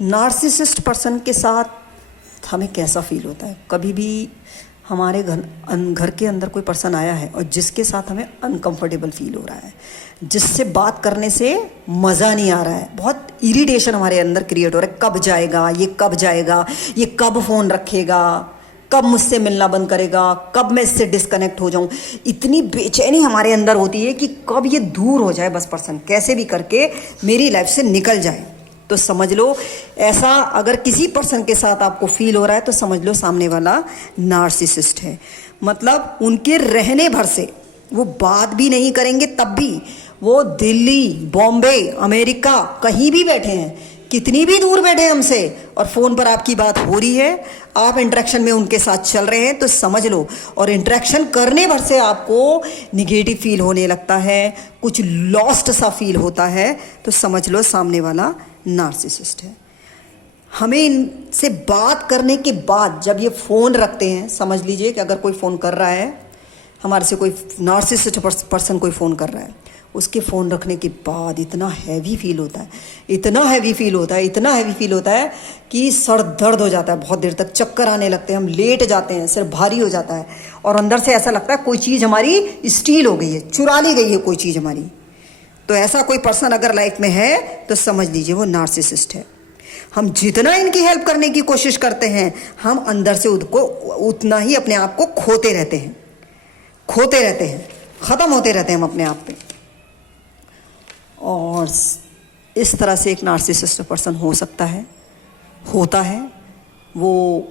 Narcissist person के साथ हमें कैसा फील होता है? कभी भी हमारे घर के अंदर कोई पर्सन आया है और जिसके साथ हमें अनकंफर्टेबल फील हो रहा है, जिससे बात करने से मज़ा नहीं आ रहा है, बहुत इरिटेशन हमारे अंदर क्रिएट हो रहा है, कब जाएगा, ये कब जाएगा, ये कब फ़ोन रखेगा, कब मुझसे मिलना बंद करेगा, कब मैं इससे डिस्कनेक्ट हो जाऊं, इतनी बेचैनी हमारे अंदर होती है कि कब ये दूर हो जाए, बस पर्सन कैसे भी करके मेरी लाइफ से निकल जाए। तो समझ लो, ऐसा अगर किसी पर्सन के साथ आपको फील हो रहा है तो समझ लो सामने वाला नार्सिसिस्ट है। मतलब उनके रहने भर से वो बात भी नहीं करेंगे, तब भी वो दिल्ली, बॉम्बे, अमेरिका कहीं भी बैठे हैं, कितनी भी दूर बैठे हैं हमसे, और फ़ोन पर आपकी बात हो रही है, आप इंटरेक्शन में उनके साथ चल रहे हैं, तो समझ लो, और इंटरेक्शन करने भर से आपको निगेटिव फील होने लगता है, कुछ लॉस्ट सा फील होता है, तो समझ लो सामने वाला नार्सिसिस्ट है। हमें इनसे बात करने के बाद जब ये फ़ोन रखते हैं, समझ लीजिए कि अगर कोई फ़ोन कर रहा है, हमारे से कोई नार्सिसिस्ट पर्सन कोई फ़ोन कर रहा है, उसके फ़ोन रखने के बाद इतना हैवी फील होता है, इतना हैवी फील होता है, इतना हैवी फील होता है कि सर दर्द हो जाता है, बहुत देर तक चक्कर आने लगते हैं, हम लेट जाते हैं, सिर भारी हो जाता है, और अंदर से ऐसा लगता है कोई चीज़ हमारी स्टील हो गई है, चुरा ली गई है कोई चीज़ हमारी। तो ऐसा कोई पर्सन अगर लाइफ में है तो समझ लीजिए वो नार्सिसिस्ट है। हम जितना इनकी हेल्प करने की कोशिश करते हैं, हम अंदर से उनको उतना ही अपने आप को खोते रहते हैं, ख़त्म होते रहते हैं हम अपने आप पे। और इस तरह से एक नार्सिसिस्ट पर्सन हो सकता है, होता है। वो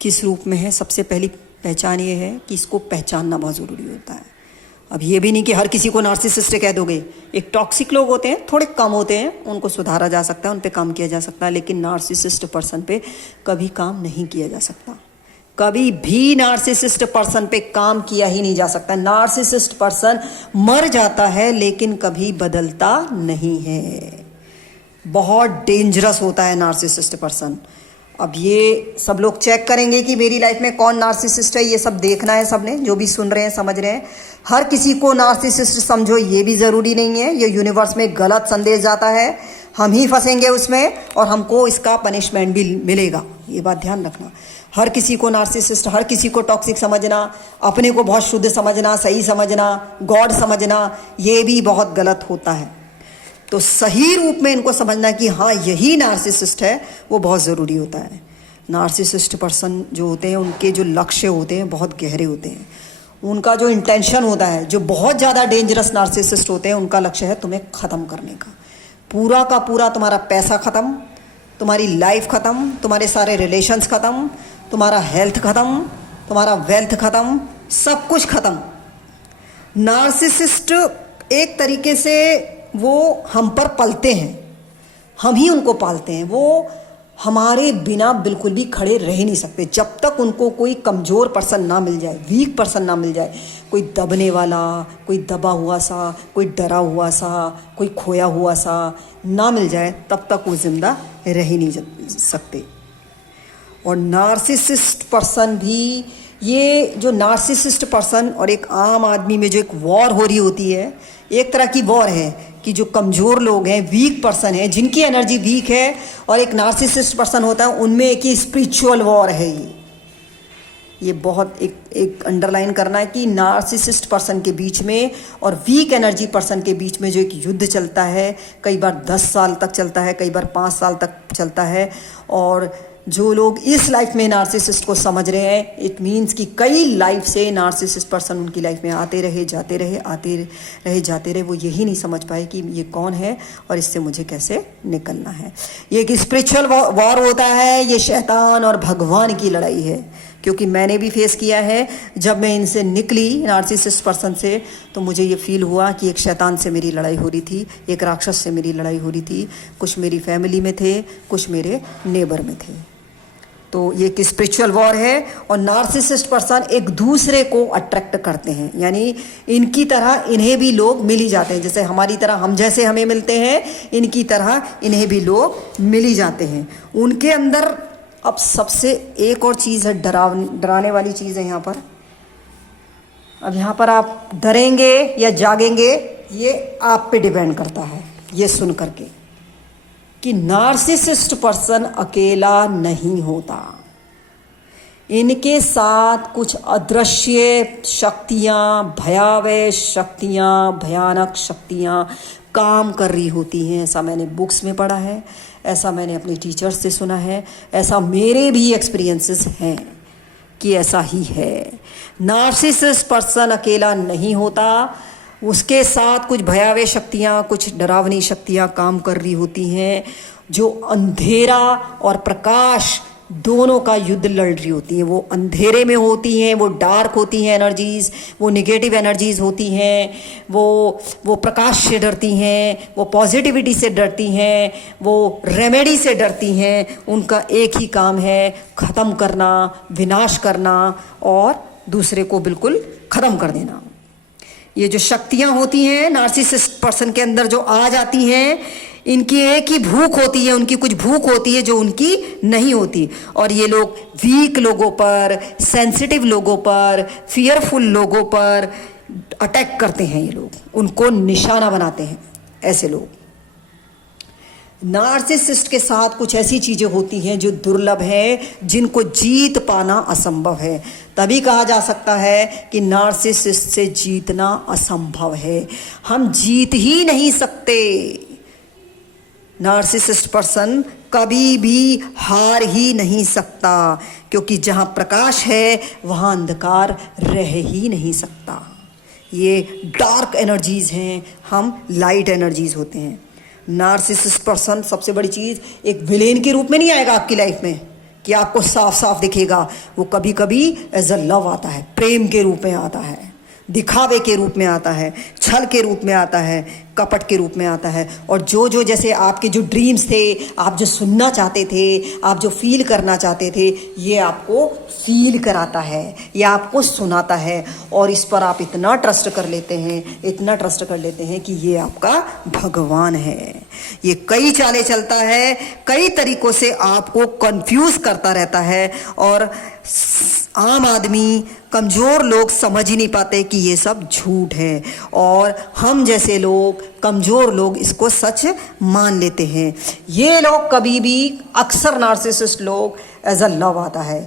किस रूप में है, सबसे पहली पहचान ये है कि इसको पहचानना बहुत ज़रूरी होता है। अब ये भी नहीं कि हर किसी को नार्सिसिस्ट कह दोगे। एक टॉक्सिक लोग होते हैं, थोड़े कम होते हैं, उनको सुधारा जा सकता है, उन पे काम किया जा सकता है, लेकिन नार्सिसिस्ट पर्सन पे कभी काम नहीं किया जा सकता। कभी भी नार्सिसिस्ट पर्सन पे काम किया ही नहीं जा सकता। नार्सिसिस्ट पर्सन मर जाता है लेकिन कभी बदलता नहीं है। बहुत डेंजरस होता है नार्सिसिस्ट पर्सन। अब ये सब लोग चेक करेंगे कि मेरी लाइफ में कौन नार्सिसिस्ट है, ये सब देखना है सबने, जो भी सुन रहे हैं समझ रहे हैं। हर किसी को नार्सिसिस्ट समझो ये भी ज़रूरी नहीं है, ये यूनिवर्स में गलत संदेश जाता है, हम ही फंसेंगे उसमें और हमको इसका पनिशमेंट भी मिलेगा, ये बात ध्यान रखना। हर किसी को नार्सिसिस्ट, हर किसी को टॉक्सिक समझना, अपने को बहुत शुद्ध समझना, सही समझना, गॉड समझना, ये भी बहुत गलत होता है। तो सही रूप में इनको समझना कि हाँ यही नार्सिसिस्ट है, वो बहुत ज़रूरी होता है। नार्सिसिस्ट पर्सन जो होते हैं, उनके जो लक्ष्य होते हैं बहुत गहरे होते हैं। उनका जो इंटेंशन होता है, जो बहुत ज़्यादा डेंजरस नार्सिसिस्ट होते हैं, उनका लक्ष्य है तुम्हें ख़त्म करने का। पूरा का पूरा तुम्हारा पैसा ख़त्म, तुम्हारी लाइफ ख़त्म, तुम्हारे सारे रिलेशंस ख़त्म, तुम्हारा हेल्थ ख़त्म, तुम्हारा वेल्थ ख़त्म, सब कुछ ख़त्म। नार्सिसिस्ट एक तरीके से वो हम पर पलते हैं, हम ही उनको पालते हैं। वो हमारे बिना बिल्कुल भी खड़े रह नहीं सकते जब तक उनको कोई कमज़ोर पर्सन ना मिल जाए, वीक पर्सन ना मिल जाए, कोई दबने वाला, कोई दबा हुआ सा, कोई डरा हुआ सा, कोई खोया हुआ सा ना मिल जाए, तब तक वो ज़िंदा रह ही नहीं सकते। और नार्सिसिस्ट पर्सन भी, ये जो नार्सिसिस्ट पर्सन और एक आम आदमी में जो एक वॉर हो रही होती है, एक तरह की वॉर है कि जो कमज़ोर लोग हैं, वीक पर्सन हैं, जिनकी एनर्जी वीक है, और एक नार्सिसिस्ट पर्सन होता है, उनमें एक ही स्पिरिचुअल वॉर है। ये बहुत एक अंडरलाइन करना है कि नार्सिसिस्ट पर्सन के बीच में और वीक एनर्जी पर्सन के बीच में जो एक युद्ध चलता है, कई बार 10 साल तक चलता है, कई बार 5 साल तक चलता है। और जो लोग इस लाइफ में नार्सिसिस्ट को समझ रहे हैं, इट मीन्स कि कई लाइफ से नार्सिसिस्ट पर्सन उनकी लाइफ में आते रहे, जाते रहे, आते रहे, जाते रहे, वो यही नहीं समझ पाए कि ये कौन है और इससे मुझे कैसे निकलना है। ये एक स्पिरिचुअल वॉर होता है, ये शैतान और भगवान की लड़ाई है। क्योंकि मैंने भी फेस किया है, जब मैं इनसे निकली नार्सिसिस्ट पर्सन से, तो मुझे ये फील हुआ कि एक शैतान से मेरी लड़ाई हो रही थी, एक राक्षस से मेरी लड़ाई हो रही थी। कुछ मेरी फैमिली में थे, कुछ मेरे नेबर में थे। तो ये एक स्पिरिचुअल वॉर है। और नार्सिसिस्ट पर्सन एक दूसरे को अट्रैक्ट करते हैं, यानी इनकी तरह इन्हें भी लोग मिल ही जाते हैं। जैसे हमारी तरह हम जैसे हमें मिलते हैं, इनकी तरह इन्हें भी लोग मिल ही जाते हैं। उनके अंदर अब सबसे एक और चीज़ है, डराने वाली चीज़ है यहाँ पर। अब यहाँ पर आप डरेंगे या जागेंगे, ये आप पे डिपेंड करता है, ये सुन करके कि नार्सिसिस्ट पर्सन अकेला नहीं होता, इनके साथ कुछ अदृश्य शक्तियाँ, भयावह शक्तियाँ, भयानक शक्तियाँ काम कर रही होती हैं। ऐसा मैंने बुक्स में पढ़ा है, ऐसा मैंने अपने टीचर्स से सुना है, ऐसा मेरे भी एक्सपीरियंसेस हैं कि ऐसा ही है। नार्सिसिस्ट पर्सन अकेला नहीं होता, उसके साथ कुछ भयावह शक्तियाँ, कुछ डरावनी शक्तियाँ काम कर रही होती हैं, जो अंधेरा और प्रकाश दोनों का युद्ध लड़ रही होती हैं। वो अंधेरे में होती हैं, वो डार्क होती हैं एनर्जीज़, वो नेगेटिव एनर्जीज़ होती हैं, वो प्रकाश से डरती हैं, वो पॉजिटिविटी से डरती हैं, वो रेमेडी से डरती हैं। उनका एक ही काम है ख़त्म करना, विनाश करना और दूसरे को बिल्कुल ख़त्म कर देना। ये जो शक्तियाँ होती हैं नार्सिसिस्ट पर्सन के अंदर जो आ जाती हैं, इनकी एक ही भूख होती है, उनकी कुछ भूख होती है जो उनकी नहीं होती। और ये लोग वीक लोगों पर, सेंसिटिव लोगों पर, फियरफुल लोगों पर अटैक करते हैं। ये लोग उनको निशाना बनाते हैं। ऐसे लोग नार्सिसिस्ट के साथ कुछ ऐसी चीज़ें होती हैं जो दुर्लभ है, जिनको जीत पाना असंभव है। तभी कहा जा सकता है कि नार्सिसिस्ट से जीतना असंभव है, हम जीत ही नहीं सकते। नार्सिसिस्ट पर्सन कभी भी हार ही नहीं सकता, क्योंकि जहाँ प्रकाश है वहाँ अंधकार रह ही नहीं सकता। ये डार्क एनर्जीज़ हैं, हम लाइट एनर्जीज़ होते हैं। नार्सिसिस्ट पर्सन सबसे बड़ी चीज़, एक विलेन के रूप में नहीं आएगा आपकी लाइफ में कि आपको साफ साफ दिखेगा। वो कभी कभी एज अ लव आता है, प्रेम के रूप में आता है, दिखावे के रूप में आता है, छल के रूप में आता है, कपट के रूप में आता है। और जो जैसे आपके जो ड्रीम्स थे, आप जो सुनना चाहते थे, आप जो फील करना चाहते थे, ये आपको फील कराता है, ये आपको सुनाता है। और इस पर आप इतना ट्रस्ट कर लेते हैं, इतना ट्रस्ट कर लेते हैं कि ये आपका भगवान है। ये कई चालें चलता है, कई तरीक़ों से आपको कंफ्यूज करता रहता है। और आम आदमी, कमज़ोर लोग समझ ही नहीं पाते कि ये सब झूठ है, और हम जैसे लोग, कमज़ोर लोग इसको सच मान लेते हैं। ये लोग कभी भी, अक्सर नार्सिसिस्ट लोग एज अ लव आता है,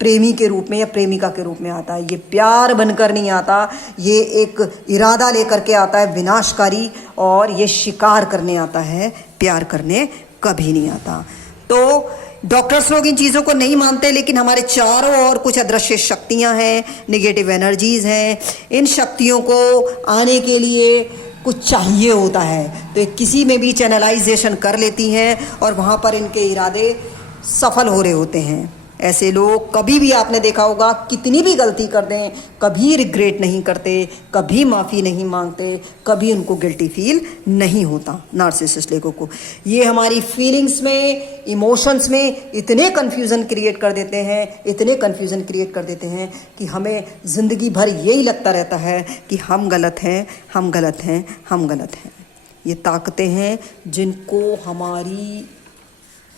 प्रेमी के रूप में या प्रेमिका के रूप में आता है। ये प्यार बनकर नहीं आता, ये एक इरादा लेकर के आता है विनाशकारी, और ये शिकार करने आता है, प्यार करने कभी नहीं आता। तो डॉक्टर्स लोग इन चीज़ों को नहीं मानते, लेकिन हमारे चारों ओर कुछ अदृश्य शक्तियां हैं, नेगेटिव एनर्जीज़ हैं। इन शक्तियों को आने के लिए कुछ चाहिए होता है, तो किसी में भी चैनलाइजेशन कर लेती हैं, और वहाँ पर इनके इरादे सफल हो रहे होते हैं। ऐसे लोग कभी भी, आपने देखा होगा, कितनी भी गलती कर दें कभी रिग्रेट नहीं करते, कभी माफ़ी नहीं मांगते, कभी उनको गिल्टी फील नहीं होता। नार्सिसिस्ट लोगों को ये हमारी फीलिंग्स में, इमोशंस में इतने कन्फ्यूज़न क्रिएट कर देते हैं, इतने कन्फ्यूज़न क्रिएट कर देते हैं कि हमें ज़िंदगी भर यही लगता रहता है कि हम गलत हैं, हम गलत हैं, हम गलत हैं। ये ताकतें हैं जिनको हमारी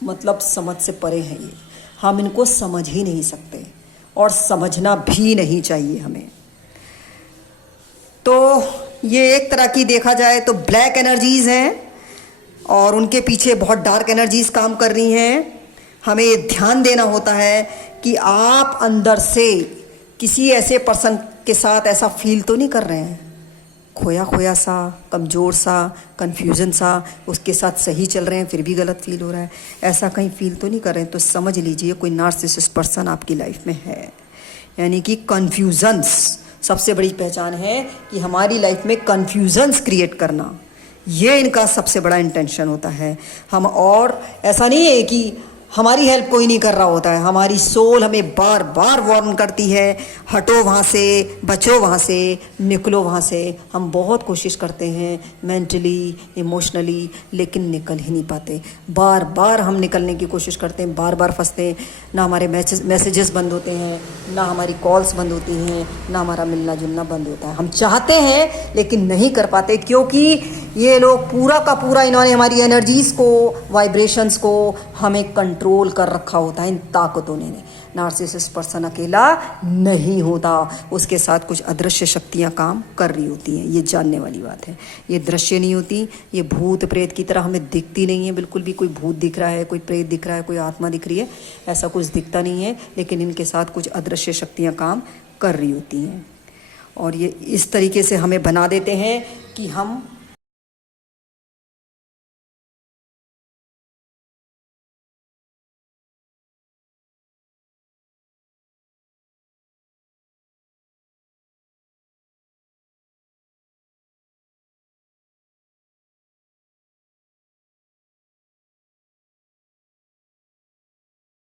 समझ से परे हैं। ये हम इनको समझ ही नहीं सकते, और समझना भी नहीं चाहिए हमें। तो ये एक तरह की देखा जाए तो ब्लैक एनर्जीज़ हैं, और उनके पीछे बहुत डार्क एनर्जीज़ काम कर रही हैं। हमें ये ध्यान देना होता है कि आप अंदर से किसी ऐसे पर्सन के साथ ऐसा फील तो नहीं कर रहे हैं, खोया खोया सा, कमज़ोर सा, कन्फ्यूज़न सा, उसके साथ सही चल रहे हैं फिर भी गलत फील हो रहा है, ऐसा कहीं फील तो नहीं कर रहे हैं। तो समझ लीजिए कोई नार्सिसिस्ट पर्सन आपकी लाइफ में है। यानी कि कन्फ्यूज़न्स सबसे बड़ी पहचान है कि हमारी लाइफ में कन्फ्यूज़न्स क्रिएट करना, ये इनका सबसे बड़ा इंटेंशन होता है। हम, और ऐसा नहीं है कि हमारी हेल्प कोई नहीं कर रहा होता है, हमारी सोल हमें बार बार वार्न करती है, हटो वहाँ से, बचो वहाँ से, निकलो वहाँ से। हम बहुत कोशिश करते हैं मेंटली, इमोशनली, लेकिन निकल ही नहीं पाते। बार बार हम निकलने की कोशिश करते हैं, बार बार फंसते हैं। ना हमारे मैसेजेस बंद होते हैं, ना हमारी कॉल्स बंद होती हैं, ना हमारा मिलना जुलना बंद होता है। हम चाहते हैं लेकिन नहीं कर पाते, क्योंकि ये लोग पूरा का पूरा, इन्होंने हमारी एनर्जीज़ को, वाइब्रेशंस को हमें कंट्रोल कर रखा होता है इन ताकतों ने। नार्सिसिस्ट पर्सन अकेला नहीं होता, उसके साथ कुछ अदृश्य शक्तियाँ काम कर रही होती हैं। ये जानने वाली बात है। ये दृश्य नहीं होती, ये भूत प्रेत की तरह हमें दिखती नहीं है बिल्कुल भी। कोई भूत दिख रहा है, कोई प्रेत दिख रहा है, कोई आत्मा दिख रही है, ऐसा कुछ दिखता नहीं है। लेकिन इनके साथ कुछ अदृश्य शक्तियाँ काम कर रही होती हैं और ये इस तरीके से हमें बना देते हैं कि हम